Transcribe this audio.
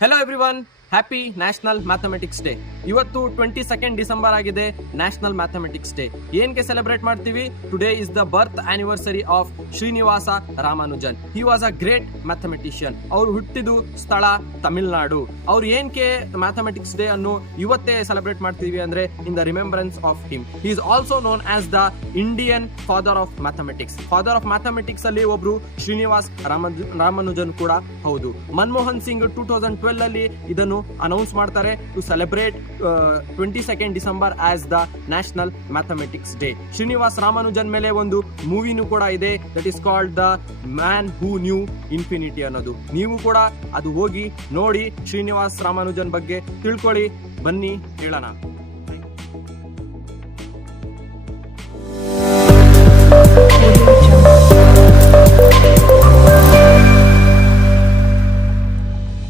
Hello everyone, happy national mathematics day. ಇವತ್ತು 22 December ಆಗಿದೆ, national mathematics day. ಏನಕ್ಕೆ celebrate ಮಾಡ್ತೀವಿ? Today is the birth anniversary of Srinivasa Ramanujan. He was a great mathematician. ಅವ್ರು ಹುಟ್ಟಿದ್ದು ಸ್ಥಳ ತಮಿಳುನಾಡು. ಅವ್ರು ಏನಕ್ಕೆ ಮ್ಯಾಥಮೆಟಿಕ್ಸ್ ಡೇ ಅನ್ನು ಇವತ್ತೇ ಸೆಲೆಬ್ರೇಟ್ ಮಾಡ್ತೀವಿ ಅಂದ್ರೆ in the remembrance of him. He is also known as the Indian father of mathematics. Father of mathematics ಅಲ್ಲಿ ಒಬ್ರು ಶ್ರೀನಿವಾಸ್ ರಾಮಾನುಜನ್ ಕೂಡ ಹೌದು. ಮನಮೋಹನ್ ಸಿಂಗ್ 2012 ಅಲ್ಲಿ ಇದನ್ನು ಅನೌನ್ಸ್ ಮಾಡ್ತಾರೆ to celebrate 22 December as the national mathematics day. Srinivas Ramanujan ಮೇಲೆ ಒಂದು ಮೂವಿನೂ ಕೂಡ ಇದೆ, that is called the man who knew infinity ಅನ್ನೋದು. ನೀವು ಕೂಡ ಅದು ಹೋಗಿ ನೋಡಿ, ಶ್ರೀನಿವಾಸ್ ರಾಮಾನುಜನ್ ಬಗ್ಗೆ ತಿಳ್ಕೊಳ್ಳಿ. ಬನ್ನಿ ಹೇಳೋಣ.